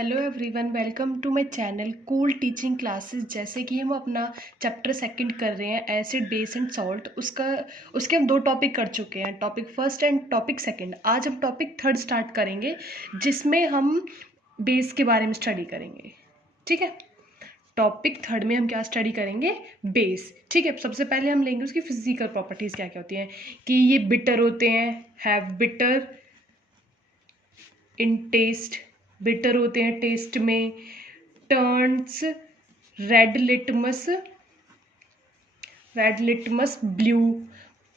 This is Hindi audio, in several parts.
Hello everyone, welcome to my channel cool teaching classes. जैसे कि हम अपना चैप्टर सेकंड कर रहे हैं, एसिड बेस एंड सॉल्ट। उसके हम दो टॉपिक कर चुके हैं, topic first and topic second. आज हम टॉपिक थर्ड स्टार्ट करेंगे, जिसमें हम बेस के बारे में स्टडी करेंगे। ठीक है, टॉपिक थर्ड में हम क्या स्टडी करेंगे? बेस। ठीक है, सबसे पहले हम लेंगे उसकी फिजिकल प्रॉपर्टीज़ क्या क्या होती हैं। कि ये बिटर होते हैं, have bitter in taste, bitter होते हैं टेस्ट में। Turns red litmus, red litmus blue,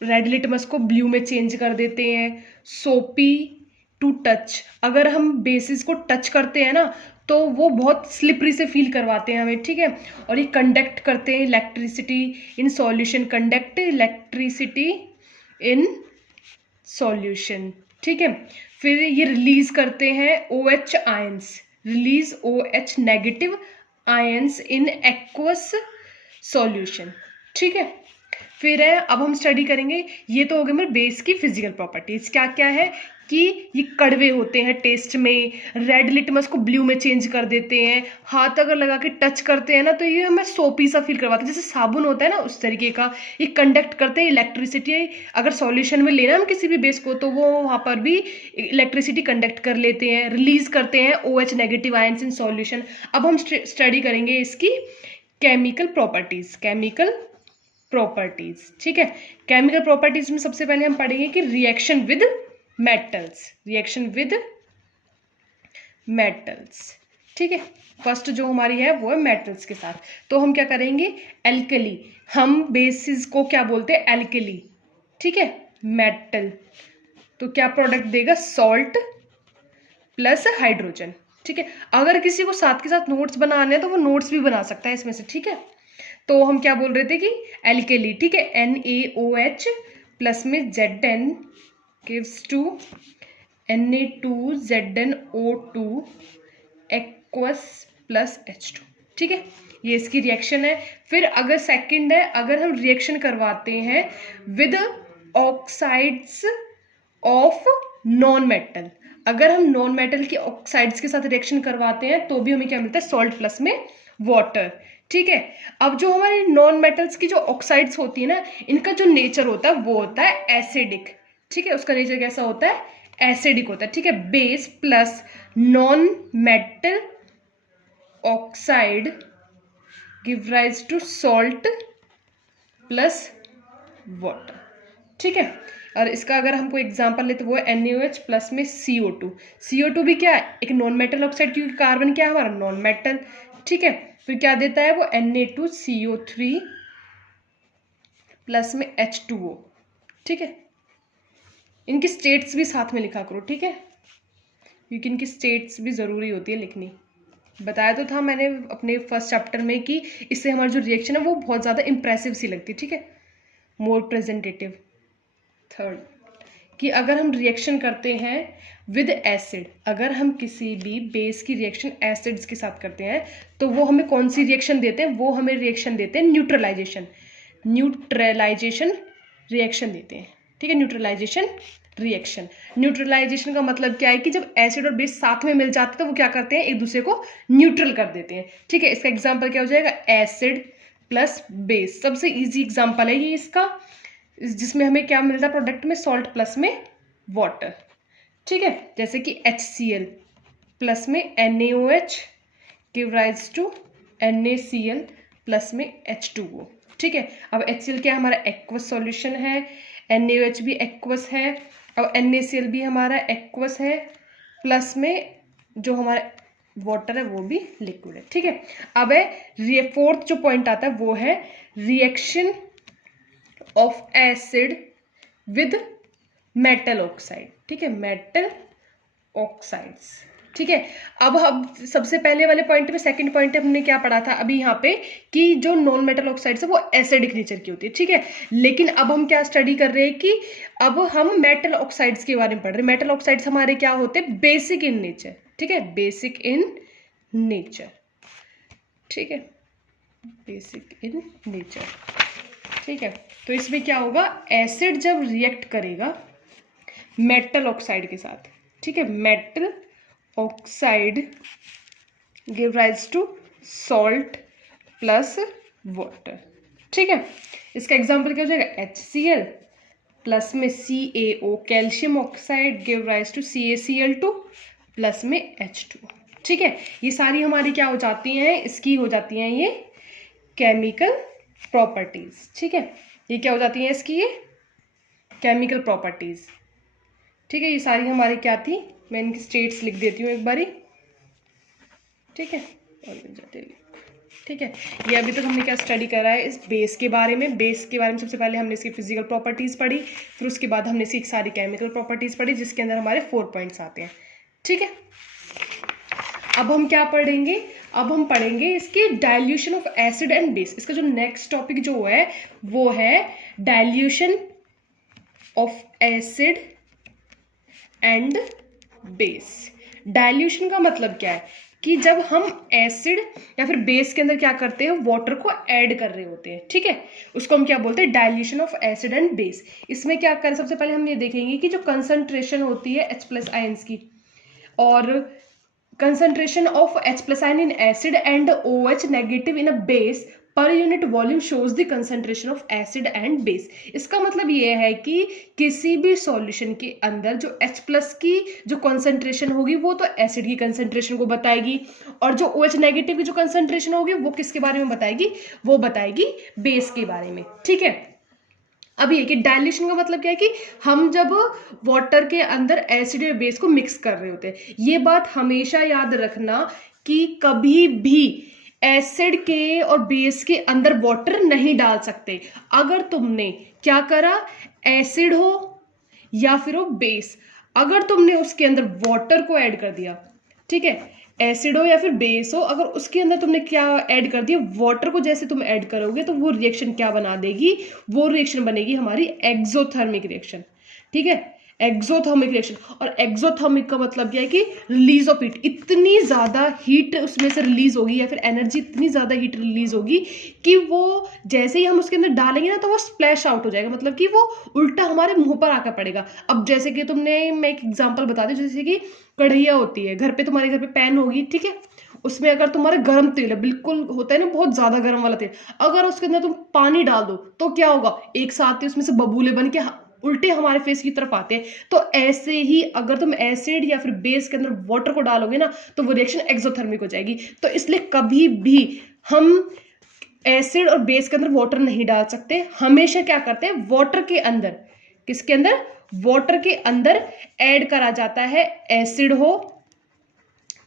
red litmus को ब्लू में चेंज कर देते हैं। सोपी टू टच, अगर हम बेसिस को टच करते हैं ना तो वो बहुत स्लिपरी से फील करवाते हैं हमें। ठीक है, और ये कंडक्ट करते हैं electricity in solution, conduct electricity in solution. ठीक है, फिर ये रिलीज करते हैं OH ions, release OH negative ions in aqueous solution. ठीक है, फिर है, अब हम स्टडी करेंगे, ये तो हो गए मेरे बेस की फिजिकल प्रॉपर्टीज। क्या क्या है कि ये कड़वे होते हैं टेस्ट में, रेड लिटमस को ब्लू में चेंज कर देते हैं, हाथ अगर लगा के टच करते हैं ना तो ये हमें सोपी सा फील करवाते हैं, जैसे साबुन होता है ना उस तरीके का। ये कंडक्ट करते हैं इलेक्ट्रिसिटी, अगर सॉल्यूशन में लेना हम किसी भी बेस को तो वो वहाँ पर भी इलेक्ट्रिसिटी कंडक्ट कर लेते हैं। रिलीज करते हैं OH negative ions in solution. अब हम स्टडी करेंगे इसकी केमिकल प्रॉपर्टीज, केमिकल प्रॉपर्टीज। ठीक है, केमिकल प्रॉपर्टीज में सबसे पहले हम पढ़ेंगे कि reaction with metals, reaction with metals. ठीक है, फर्स्ट जो हमारी है वो है मेटल्स के साथ। तो हम क्या करेंगे, एल्कली, हम बेसिस को क्या बोलते हैं? एल्कली। ठीक है, मेटल तो क्या प्रोडक्ट देगा? Salt plus hydrogen. ठीक है, अगर किसी को साथ के साथ नोट्स बनाने हैं तो वो नोट्स भी बना सकता है इसमें से। ठीक है, तो हम क्या बोल रहे थे कि एल्केली। ठीक है, NaOH प्लस में Zn gives to Na2ZnO2 aqueous plus H2। ठीक है, ये इसकी रिएक्शन है। फिर अगर सेकंड है, अगर हम रिएक्शन करवाते हैं with oxides of non metal, अगर हम नॉन मेटल के ऑक्साइड्स के साथ रिएक्शन करवाते हैं तो भी हमें क्या मिलता है? सॉल्ट प्लस में वाटर। ठीक है, अब जो हमारे नॉन मेटल्स की जो ऑक्साइड्स होती है ना, इनका जो नेचर होता है वो होता है एसिडिक। ठीक है, उसका नेचर कैसा होता है? एसिडिक होता है। ठीक है, base plus non metal oxide give rise to salt plus water. ठीक है, और इसका अगर हम कोई एग्जांपल लेते वो है NaOH प्लस में CO2। CO2 भी क्या है? एक नॉन मेटल ऑक्साइड, क्योंकि कार्बन क्या है हमारा? Non metal. ठीक है, फिर क्या देता है वो? Na2CO3 प्लस में H2O। ठीक है, इनकी स्टेट्स भी साथ में लिखा करो। ठीक है, क्योंकि इनकी स्टेट्स भी ज़रूरी होती है लिखनी। बताया तो था मैंने अपने फर्स्ट चैप्टर में कि इससे हमारी जो रिएक्शन है वो बहुत ज़्यादा इंप्रेसिव सी लगती है। ठीक है, मोर प्रेजेंटेटिव। थर्ड, कि अगर हम रिएक्शन करते हैं विद एसिड, अगर हम किसी भी बेस की रिएक्शन एसिड्स के साथ करते हैं तो वो हमें कौन सी रिएक्शन देते हैं? वो हमें रिएक्शन देते हैं न्यूट्रलाइजेशन, न्यूट्रलाइजेशन रिएक्शन देते हैं। ठीक है, न्यूट्रलाइजेशन रिएक्शन। न्यूट्रलाइजेशन का मतलब क्या है कि जब एसिड और बेस साथ में मिल जाते हैं तो वो क्या करते हैं? एक दूसरे को न्यूट्रल कर देते हैं। ठीक है, इसका एग्जाम्पल क्या हो जाएगा? एसिड प्लस बेस, सबसे ईजी एग्जाम्पल है ये इसका, जिसमें हमें क्या मिलता है प्रोडक्ट में? सॉल्ट प्लस में वाटर। ठीक है, जैसे कि HCl प्लस में NaOH give rise to NaCl plus में H2O। ठीक है, अब HCl क्या हमारा? एक्वस सॉल्यूशन है, NaOH भी एक्वस है, अब NaCl भी हमारा एक्वस है, प्लस में जो हमारा वाटर है वो भी लिक्विड है। ठीक है, अब है फोर्थ जो पॉइंट आता है वो है reaction of acid with metal oxide. ठीक है, मेटल ऑक्साइड्स। ठीक है, अब हम सबसे पहले वाले पॉइंट में, सेकंड पॉइंट हमने क्या पढ़ा था अभी यहाँ पे कि जो नॉन मेटल ऑक्साइड्स है वो एसिडिक नेचर की होती है। ठीक है, लेकिन अब हम क्या स्टडी कर रहे हैं कि अब हम मेटल ऑक्साइड्स के बारे में पढ़ रहे हैं। मेटल ऑक्साइड्स हमारे क्या होते हैं? Basic in nature. ठीक है, बेसिक इन नेचर। ठीक है, बेसिक इन नेचर। ठीक है, तो इसमें क्या होगा? एसिड जब रिएक्ट करेगा मेटल ऑक्साइड के साथ, ठीक है, metal oxide give rise to salt plus water. ठीक है, इसका एग्जाम्पल क्या हो जाएगा, HCl प्लस में CaO calcium oxide give rise to CaCl2 plus में H2। ठीक है, ये सारी हमारी क्या हो जाती हैं, इसकी हो जाती हैं ये केमिकल प्रॉपर्टीज। ठीक है, ये क्या हो जाती हैं इसकी, ये केमिकल प्रॉपर्टीज। ठीक है, ये सारी हमारी क्या थी, मैं इनकी स्टेट्स लिख देती हूँ एक बारी। ठीक है, और मिल जाते हैं। ठीक है, ये अभी तक हमने क्या स्टडी करा है, इस बेस के बारे में। बेस के बारे में सबसे पहले हमने इसकी फिजिकल प्रॉपर्टीज़ पढ़ी, फिर उसके बाद हमने इसकी सारी केमिकल प्रॉपर्टीज़ पढ़ी, जिसके अंदर हमारे 4 पॉइंट्स आते हैं। ठीक है, अब हम क्या पढ़ेंगे, अब हम पढ़ेंगे इसकी dilution of acid and base. इसका जो नेक्स्ट टॉपिक जो है वो है dilution of acid and base. Dilution का मतलब क्या है कि जब हम एसिड या फिर बेस के अंदर क्या करते हैं, वाटर को ऐड कर रहे होते हैं। ठीक है, उसको हम क्या बोलते हैं, dilution of acid and base. इसमें क्या करें, सबसे पहले हम ये देखेंगे कि जो कंसंट्रेशन होती है H+ आयंस की, और concentration of H+ ion in acid and OH negative in a base per unit volume shows the concentration of acid and base. इसका मतलब ये है कि किसी भी सॉल्यूशन के अंदर जो H+ की जो कंसंट्रेशन होगी वो तो एसिड की कंसंट्रेशन को बताएगी, और जो OH नेगेटिव की जो कंसंट्रेशन होगी वो किसके बारे में बताएगी, वो बताएगी बेस के बारे में। ठीक है, अब ये कि डाइल्यूशन का मतलब क्या है कि हम जब वाटर के अंदर एसिड और बेस को मिक्स कर रहे होते हैं। ये बात हमेशा याद रखना कि कभी भी एसिड के और बेस के अंदर वाटर नहीं डाल सकते। अगर तुमने क्या करा, एसिड हो या फिर हो बेस, अगर तुमने उसके अंदर वाटर को ऐड कर दिया, ठीक है, एसिड हो या फिर बेस हो, अगर उसके अंदर तुमने क्या ऐड कर दिया, वाटर को जैसे तुम ऐड करोगे तो वो रिएक्शन क्या बना देगी, वो रिएक्शन बनेगी हमारी एक्सोथर्मिक रिएक्शन। ठीक है, एक्सोथर्मिक रिएक्शन। और एक्सोथर्मिक का मतलब क्या है कि रिलीज ऑफ हीट, इतनी ज़्यादा हीट उसमें से रिलीज होगी या फिर एनर्जी, इतनी ज़्यादा हीट रिलीज होगी कि वो जैसे ही हम उसके अंदर डालेंगे ना तो वो स्प्लैश आउट हो जाएगा, मतलब कि वो उल्टा हमारे मुंह पर आकर पड़ेगा। अब जैसे कि तुमने, मैं एक एग्जाम्पल बता दूं, जैसे कि कढ़ैया होती है घर पे, तुम्हारे घर पे पैन होगी, ठीक है, उसमें अगर तुम्हारे गर्म तेल है, बिल्कुल होता है ना बहुत ज्यादा गर्म वाला तेल, अगर उसके अंदर तुम पानी डाल दो तो क्या होगा, एक साथ ही उसमें से बबूले बन के उल्टे हमारे फेस की तरफ आते हैं। तो ऐसे ही अगर तुम एसिड या फिर बेस के अंदर वाटर को डालोगे ना तो वो रिएक्शन एक्सोथर्मिक हो जाएगी। तो इसलिए कभी भी हम एसिड और बेस के अंदर वाटर नहीं डाल सकते। हमेशा क्या करते हैं, वाटर के अंदर, किसके अंदर, वाटर के अंदर ऐड करा जाता है, एसिड हो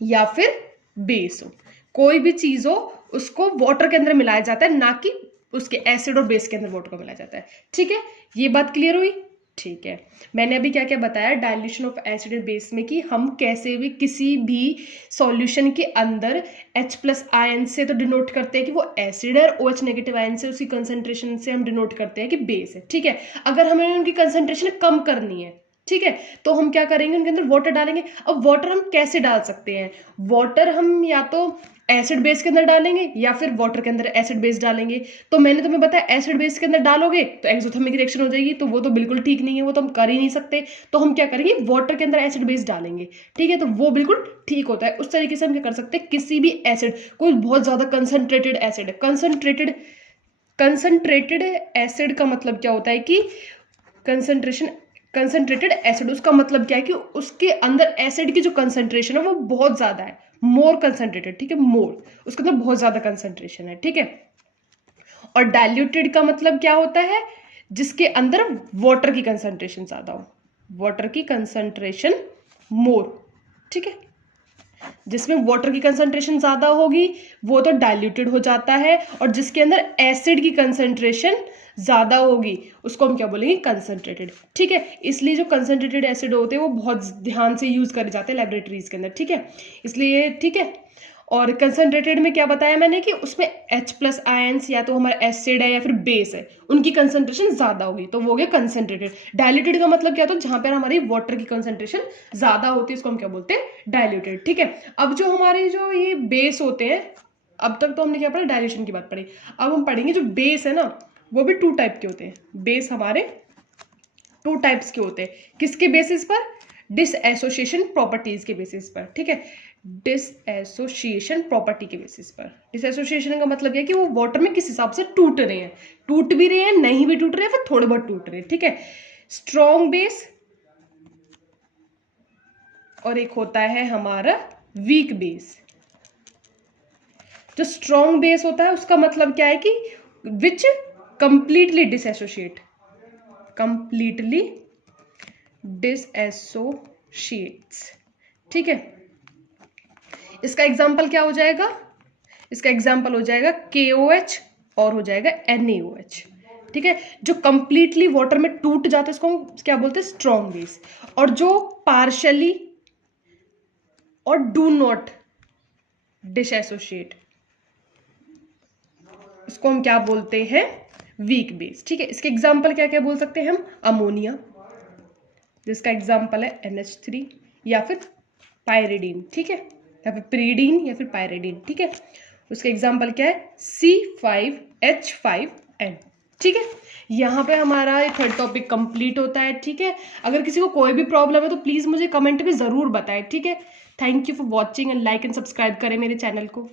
या फिर बेस हो, कोई भी चीज हो उसको वाटर के अंदर मिलाया जाता है, ना कि उसके एसिड और बेस के अंदर वाटर को मिलाया जाता है। ठीक है, ये बात क्लियर हुई। ठीक है, मैंने अभी क्या क्या बताया डाइल्यूशन ऑफ एसिड और बेस में, कि हम कैसे भी किसी भी सॉल्यूशन के अंदर H+ आयन से तो डिनोट करते हैं कि वो एसिड है, और OH नेगेटिव आयन से, उसकी कंसंट्रेशन से हम डिनोट करते हैं कि बेस है। ठीक है, अगर हमें उनकी कंसंट्रेशन कम करनी है, ठीक है, तो हम क्या करेंगे, उनके अंदर वाटर डालेंगे। अब वाटर हम कैसे डाल सकते हैं, वाटर हम या तो एसिड बेस के अंदर डालेंगे या फिर वाटर के अंदर एसिड बेस डालेंगे। तो मैंने तुम्हें बताया एसिड बेस के अंदर डालोगे तो एक्सोथर्मिक रिएक्शन हो जाएगी, तो वो तो बिल्कुल ठीक नहीं है, वो तो हम कर ही नहीं सकते। तो हम क्या करेंगे, वाटर के अंदर एसिड बेस डालेंगे। ठीक है, तो वो बिल्कुल ठीक होता है। उस तरीके से हम क्या कर सकते हैं, किसी भी एसिड, कोई बहुत ज्यादा कंसंट्रेटेड एसिड है, कंसंट्रेटेड एसिड का मतलब क्या होता है कि कंसंट्रेटेड एसिड, उसका मतलब क्या है कि उसके अंदर एसिड की जो कंसंट्रेशन है वो बहुत ज्यादा है, मोर कंसंट्रेटेड। ठीक है, मोर, उसके अंदर बहुत ज्यादा कंसंट्रेशन है। ठीक है, और डाइल्यूटेड का मतलब क्या होता है, जिसके अंदर वाटर की कंसंट्रेशन ज्यादा हो, वाटर की कंसंट्रेशन मोर। ठीक है, जिसमें वाटर की कंसंट्रेशन ज्यादा होगी वो तो डाइल्यूटेड हो जाता है, और जिसके अंदर एसिड की कंसंट्रेशन ज्यादा होगी उसको हम क्या बोलेंगे, कंसंट्रेटेड। ठीक है, इसलिए जो कंसंट्रेटेड एसिड होते हैं वो बहुत ध्यान से यूज करे जाते हैं लेबोरेटरीज के अंदर। ठीक है, इसलिए ठीक है। और कंसंट्रेटेड में क्या बताया मैंने कि उसमें H+ आयंस या तो हमारा एसिड है या फिर बेस है, उनकी कंसंट्रेशन ज्यादा होगी, तो वो हो गया कंसंट्रेटेड। डाइल्यूटेड का मतलब क्या, तो जहां पर हमारी वाटर की कंसंट्रेशन ज्यादा होती है उसको हम क्या बोलते हैं, डाइल्यूटेड। ठीक है, अब जो हमारे जो ये बेस होते हैं, अब तक तो हमने क्या पढ़ा, डाइल्यूशन की बात पढ़ी, अब हम पढ़ेंगे जो बेस है ना, वो भी 2 टाइप के होते हैं। बेस हमारे 2 टाइप्स के होते हैं, किसके बेसिस पर, डिसएसोसिएशन प्रॉपर्टीज के बेसिस पर। ठीक है, डिसएसोसिएशन प्रॉपर्टी के बेसिस पर। डिसएसोसिएशन का मतलब यह है कि वो वाटर में किस हिसाब से टूट रहे हैं, टूट भी रहे हैं, नहीं भी टूट रहे हैं, फिर थोड़े बहुत टूट रहे हैं, ठीक है। स्ट्रॉन्ग बेस और एक होता है हमारा वीक बेस। जो स्ट्रॉन्ग बेस होता है उसका मतलब क्या है कि विच कंप्लीटली डिसएसोशिएट, कंप्लीटली डिसएसोशिएट्स, ठीक है। इसका एग्जाम्पल क्या हो जाएगा, इसका एग्जाम्पल हो जाएगा KOH और हो जाएगा NaOH, ठीक है। जो कंप्लीटली वाटर में टूट जाते हैं इसको हम क्या बोलते हैं, स्ट्रॉन्ग बेस। और जो पार्शली और डू नॉट डिसएसोशिएट इसको हम क्या बोलते हैं, वीक बेस, ठीक है। इसके एग्जाम्पल क्या क्या बोल सकते हैं हम, अमोनिया जिसका एग्जाम्पल है NH3, या फिर पायरिडीन, ठीक है, या फिर प्रीडीन या फिर पायरिडीन, ठीक है। उसका एग्जाम्पल क्या है, C5H5N, ठीक है। यहाँ पे हमारा ये थर्ड टॉपिक कंप्लीट होता है, ठीक है। अगर किसी को कोई भी प्रॉब्लम है तो प्लीज़ मुझे कमेंट में ज़रूर बताएं, ठीक है। Thank you for watching and like and subscribe करें मेरे चैनल को।